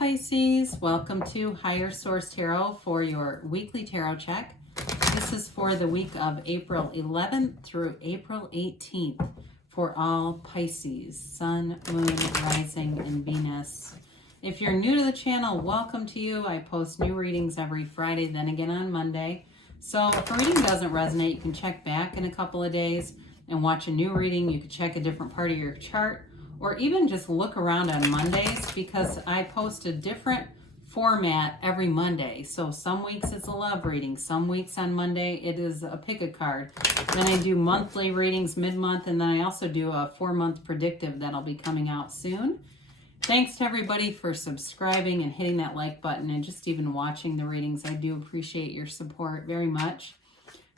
Pisces, welcome to Higher Source Tarot for your weekly tarot check. This is for the week of April 11th through April 18th for all Pisces, Sun, Moon, Rising, and Venus. If you're new to the channel, welcome to you. I post new readings every Friday, then again on Monday. So if a reading doesn't resonate, you can check back in a couple of days and watch a new reading. You can check a different part of your chart, or even just look around on Mondays, because I post a different format every Monday. So some weeks it's a love reading, some weeks on Monday it is a pick a card. Then I do monthly readings mid-month, and then I also do a 4-month predictive that'll be coming out soon. Thanks to everybody for subscribing and hitting that like button and just even watching the readings. I do appreciate your support very much.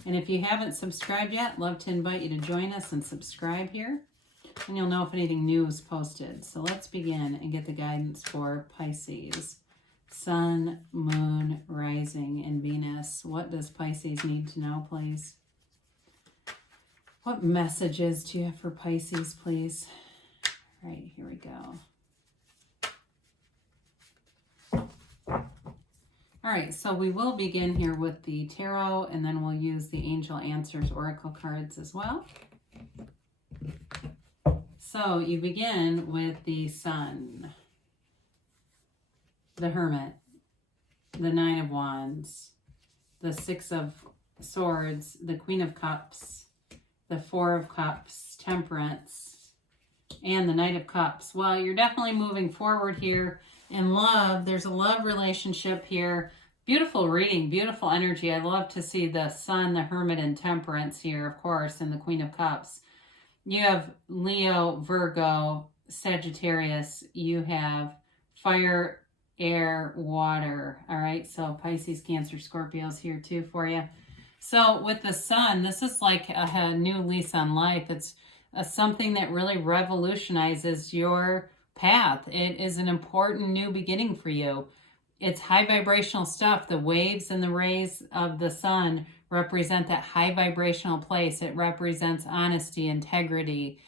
And if you haven't subscribed yet, love to invite you to join us and subscribe here. And you'll know if anything new is posted. So let's begin and get the guidance for Pisces. Sun, Moon, Rising, and Venus. What does Pisces need to know, please? What messages do you have for Pisces, please? All right, here we go. All right, so we will begin here with the tarot, and then we'll use the Angel Answers Oracle cards as well. So you begin with the Sun, the Hermit, the Nine of Wands, the Six of Swords, the Queen of Cups, the Four of Cups, Temperance, and the Knight of Cups. Well, you're definitely moving forward here in love. There's a love relationship here. Beautiful reading, beautiful energy. I love to see the Sun, the Hermit, and Temperance here, of course, and the Queen of Cups. You have Leo, Virgo, Sagittarius. You have fire, air, water. All right, so Pisces, Cancer, Scorpios here too for you. So with the Sun, this is like a new lease on life. It's something that really revolutionizes your path. It is an important new beginning for you. It's high vibrational stuff. The waves and the rays of the Sun represent that high vibrational place. It represents honesty, integrity,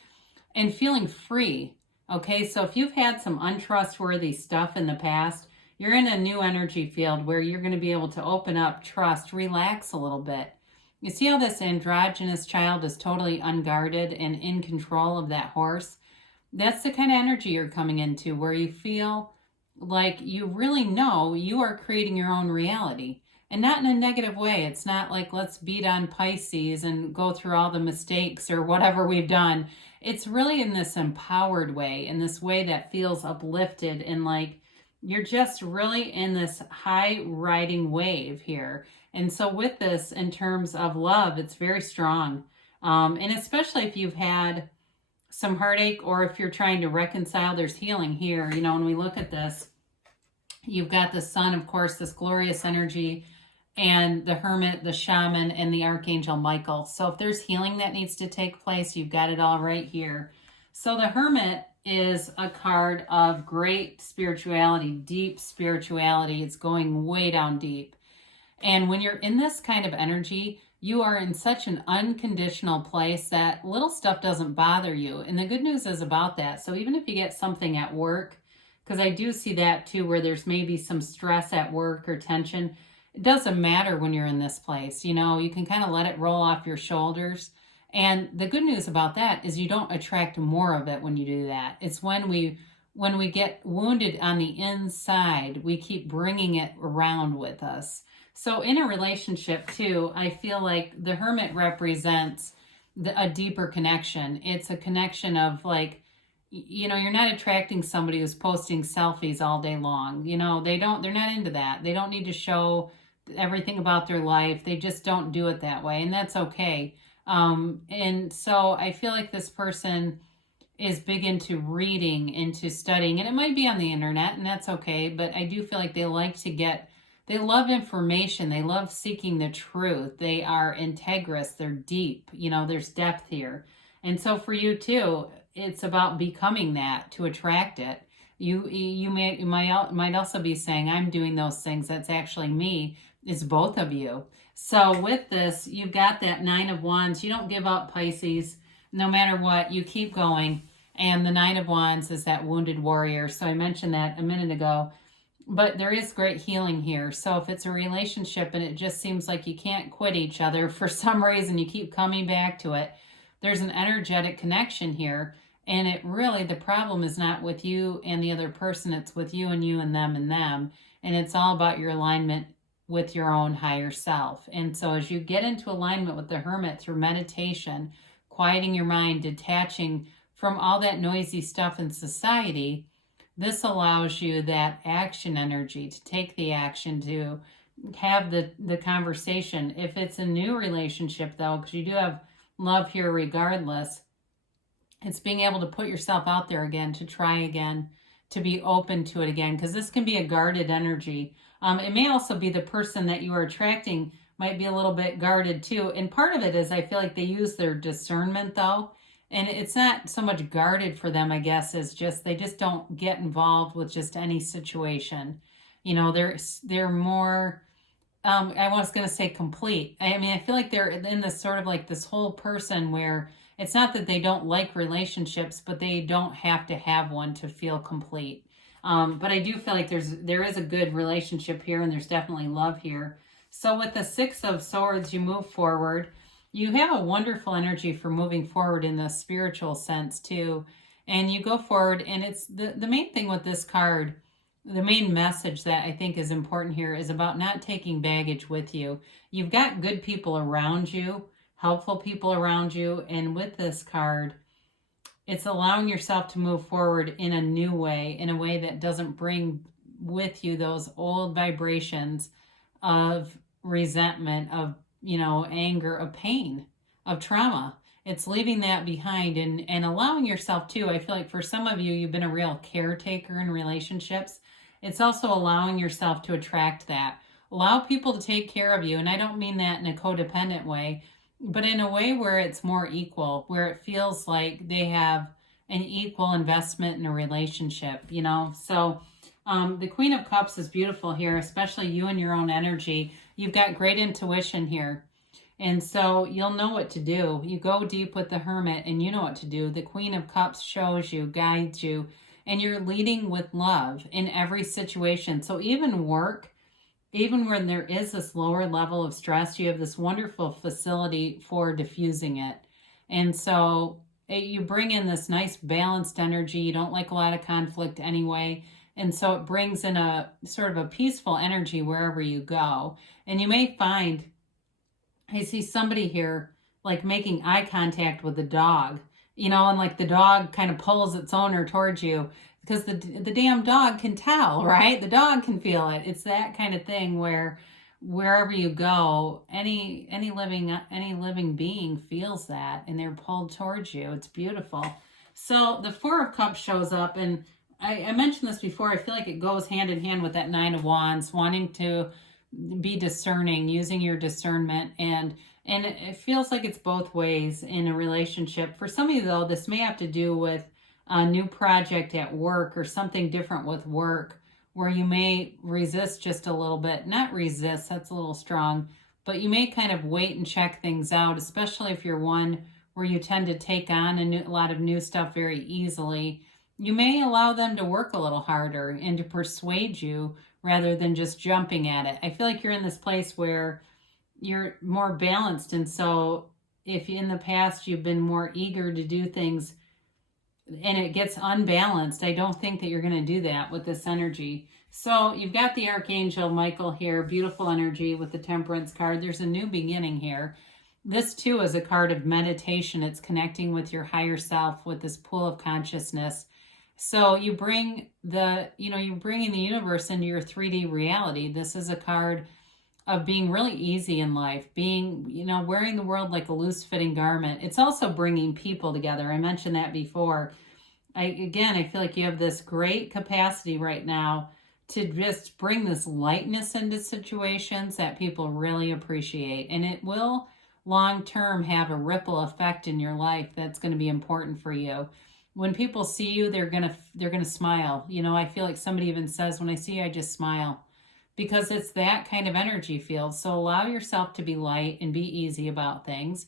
and feeling free. Okay, so if you've had some untrustworthy stuff in the past, you're in a new energy field where you're going to be able to open up, trust, relax a little bit. You see how this androgynous child is totally unguarded and in control of that horse? That's the kind of energy you're coming into, where you feel like you really know you are creating your own reality. And not in a negative way. It's not like let's beat on Pisces and go through all the mistakes or whatever we've done. It's really in this empowered way, in this way that feels uplifted, and like you're just really in this high riding wave here. And so with this, in terms of love, it's very strong. And especially if you've had some heartache, or if you're trying to reconcile, there's healing here. You know, when we look at this, you've got the Sun, of course, this glorious energy, and the Hermit, the Shaman, and the Archangel Michael. So if there's healing that needs to take place, you've got it all right here. So the Hermit is a card of great spirituality, deep spirituality. It's going way down deep. And when you're in this kind of energy, you are in such an unconditional place that little stuff doesn't bother you. And the good news is about that. So even if you get something at work, because I do see that too, where there's maybe some stress at work or tension, it doesn't matter when you're in this place. You know, you can kind of let it roll off your shoulders. And the good news about that is you don't attract more of it when you do that. It's when we get wounded on the inside, we keep bringing it around with us. So in a relationship too, I feel like the Hermit represents a deeper connection. It's a connection of like, you know, you're not attracting somebody who's posting selfies all day long. You know, they're not into that. They don't need to show everything about their life. They just don't do it that way. And that's okay. And so I feel like this person is big into reading, into studying, and it might be on the internet, and that's okay. But I do feel like they love information. They love seeking the truth. They are integrous. They're deep. You know, there's depth here. And so for you too, it's about becoming that to attract it. You might also be saying, I'm doing those things. That's actually me. It's both of you. So with this, you've got that Nine of Wands. You don't give up, Pisces. No matter what, you keep going. And the Nine of Wands is that wounded warrior. So I mentioned that a minute ago. But there is great healing here. So if it's a relationship and it just seems like you can't quit each other for some reason, you keep coming back to it, there's an energetic connection here. And it really, the problem is not with you and the other person, it's with you and them and them. And it's all about your alignment with your own higher self. And so as you get into alignment with the Hermit through meditation, quieting your mind, detaching from all that noisy stuff in society, this allows you that action energy to take the action, to have the conversation. If it's a new relationship, though, because you do have love here regardless, it's being able to put yourself out there again, to try again, to be open to it again, because this can be a guarded energy. It may also be the person that you are attracting might be a little bit guarded too. And part of it is I feel like they use their discernment, though. And it's not so much guarded for them, I guess, as just they just don't get involved with just any situation. You know, they're more, I was going to say complete. I mean, I feel like they're in this sort of like this whole person where it's not that they don't like relationships, but they don't have to have one to feel complete. But I do feel like there is a good relationship here, and there's definitely love here. So with the Six of Swords, you move forward. You have a wonderful energy for moving forward in the spiritual sense too. And you go forward, and it's the main thing with this card, the main message that I think is important here is about not taking baggage with you. You've got good people around you, helpful people around you, and with this card, it's allowing yourself to move forward in a new way, in a way that doesn't bring with you those old vibrations of resentment, of anger, of pain, of trauma. It's leaving that behind and allowing yourself to. I feel like for some of you, you've been a real caretaker in relationships. It's also allowing yourself to attract that. Allow people to take care of you. And I don't mean that in a codependent way, but in a way where it's more equal, where it feels like they have an equal investment in a relationship, So the Queen of Cups is beautiful here, especially you and your own energy. You've got great intuition here. And so you'll know what to do. You go deep with the Hermit and you know what to do. The Queen of Cups shows you, guides you, and you're leading with love in every situation. So even work, even when there is this lower level of stress, you have this wonderful facility for diffusing it. And so you bring in this nice balanced energy. You don't like a lot of conflict anyway. And so it brings in a sort of a peaceful energy wherever you go. And you may find, I see somebody here like making eye contact with the dog, and like the dog kind of pulls its owner towards you because the damn dog can tell, right? The dog can feel it. It's that kind of thing where wherever you go, any living being feels that and they're pulled towards you. It's beautiful. So the Four of Cups shows up, and I mentioned this before. I feel like it goes hand in hand with that Nine of Wands, wanting to be discerning, using your discernment, and it feels like it's both ways in a relationship. For some of you, though, this may have to do with a new project at work or something different with work where you may resist just a little bit. Not resist, that's a little strong, but you may kind of wait and check things out, especially if you're one where you tend to take on a lot of new stuff very easily. You may allow them to work a little harder and to persuade you rather than just jumping at it. I feel like you're in this place where you're more balanced. And so if in the past you've been more eager to do things and it gets unbalanced, I don't think that you're going to do that with this energy. So you've got the Archangel Michael here, beautiful energy with the Temperance card. There's a new beginning here. This too is a card of meditation. It's connecting with your higher self, with this pool of consciousness. So you bring you're bringing the universe into your 3D reality. This is a card of being really easy in life, being, wearing the world like a loose fitting garment. It's also bringing people together. I mentioned that before. I feel like you have this great capacity right now to just bring this lightness into situations that people really appreciate. And it will long-term have a ripple effect in your life that's going to be important for you. When people see you, they're gonna smile. I feel like somebody even says, when I see you, I just smile, because it's that kind of energy field. So allow yourself to be light and be easy about things,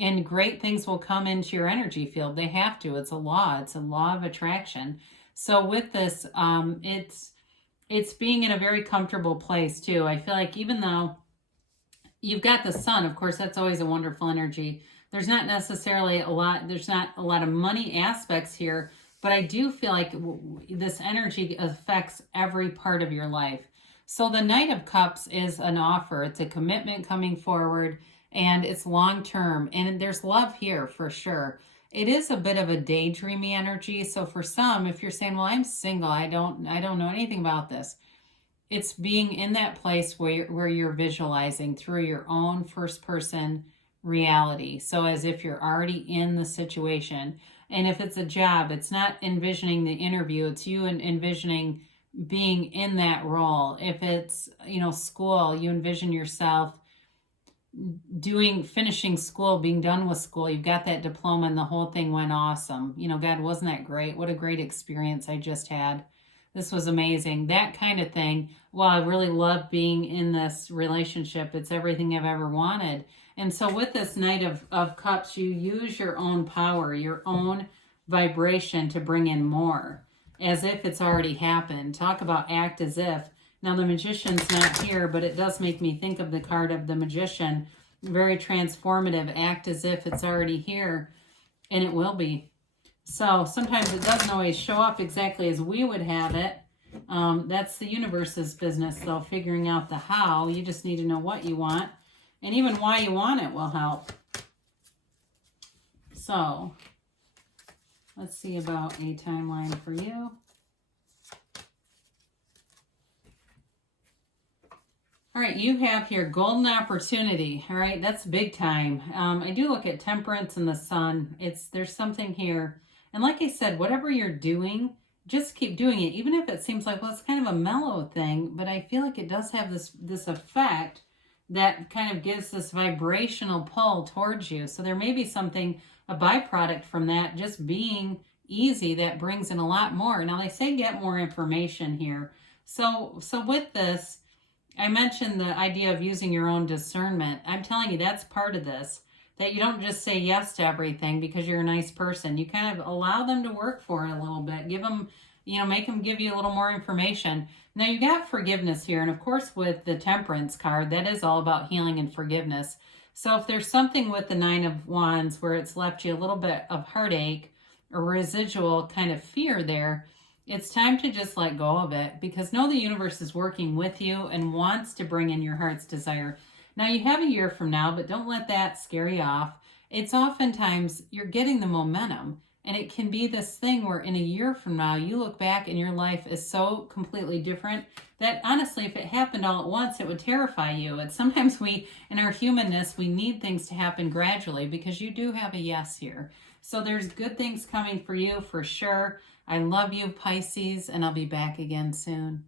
and great things will come into your energy field. They have to. It's a law. It's a law of attraction. So with this, it's being in a very comfortable place too. I feel like even though you've got the sun, of course, that's always a wonderful energy. There's not necessarily there's not a lot of money aspects here, but I do feel like this energy affects every part of your life. So the Knight of Cups is an offer. It's a commitment coming forward, and it's long term, and there's love here for sure. It is a bit of a daydreamy energy. So for some, if you're saying, well, I'm single, I don't know anything about this, it's being in that place where you're visualizing through your own first person reality. So as if you're already in the situation. And if it's a job, it's not envisioning the interview, it's you envisioning being in that role. If it's, school, you envision yourself finishing school, being done with school. You've got that diploma and the whole thing went awesome. God, wasn't that great? What a great experience I just had. This was amazing. That kind of thing. Well, I really love being in this relationship. It's everything I've ever wanted. And so with this Knight of Cups, you use your own power, your own vibration to bring in more, as if it's already happened. Talk about act as if. Now, the Magician's not here, but it does make me think of the card of the Magician. Very transformative. Act as if it's already here, and it will be. So sometimes it doesn't always show up exactly as we would have it. That's the universe's business, though, figuring out the how. You just need to know what you want, and even why you want it will help. So let's see about a timeline for you. All right, you have here golden opportunity. All right, that's big time. I do look at temperance and the sun. There's something here. And like I said, whatever you're doing, just keep doing it. Even if it seems like, well, it's kind of a mellow thing, but I feel like it does have this effect that kind of gives this vibrational pull towards you. So there may be something, a byproduct from that, just being easy, that brings in a lot more. Now they say get more information here. So with this, I mentioned the idea of using your own discernment. I'm telling you, that's part of this. That you don't just say yes to everything because you're a nice person. You kind of allow them to work for it a little bit. Give them, make them give you a little more information. Now you got forgiveness here. And of course with the Temperance card, that is all about healing and forgiveness. So if there's something with the Nine of Wands where it's left you a little bit of heartache or residual kind of fear there, it's time to just let go of it, because know the universe is working with you and wants to bring in your heart's desire. Now you have a year from now, but don't let that scare you off. It's oftentimes you're getting the momentum, and it can be this thing where in a year from now, you look back and your life is so completely different that honestly, if it happened all at once, it would terrify you. And sometimes in our humanness, we need things to happen gradually, because you do have a yes here. So there's good things coming for you for sure. I love you, Pisces, and I'll be back again soon.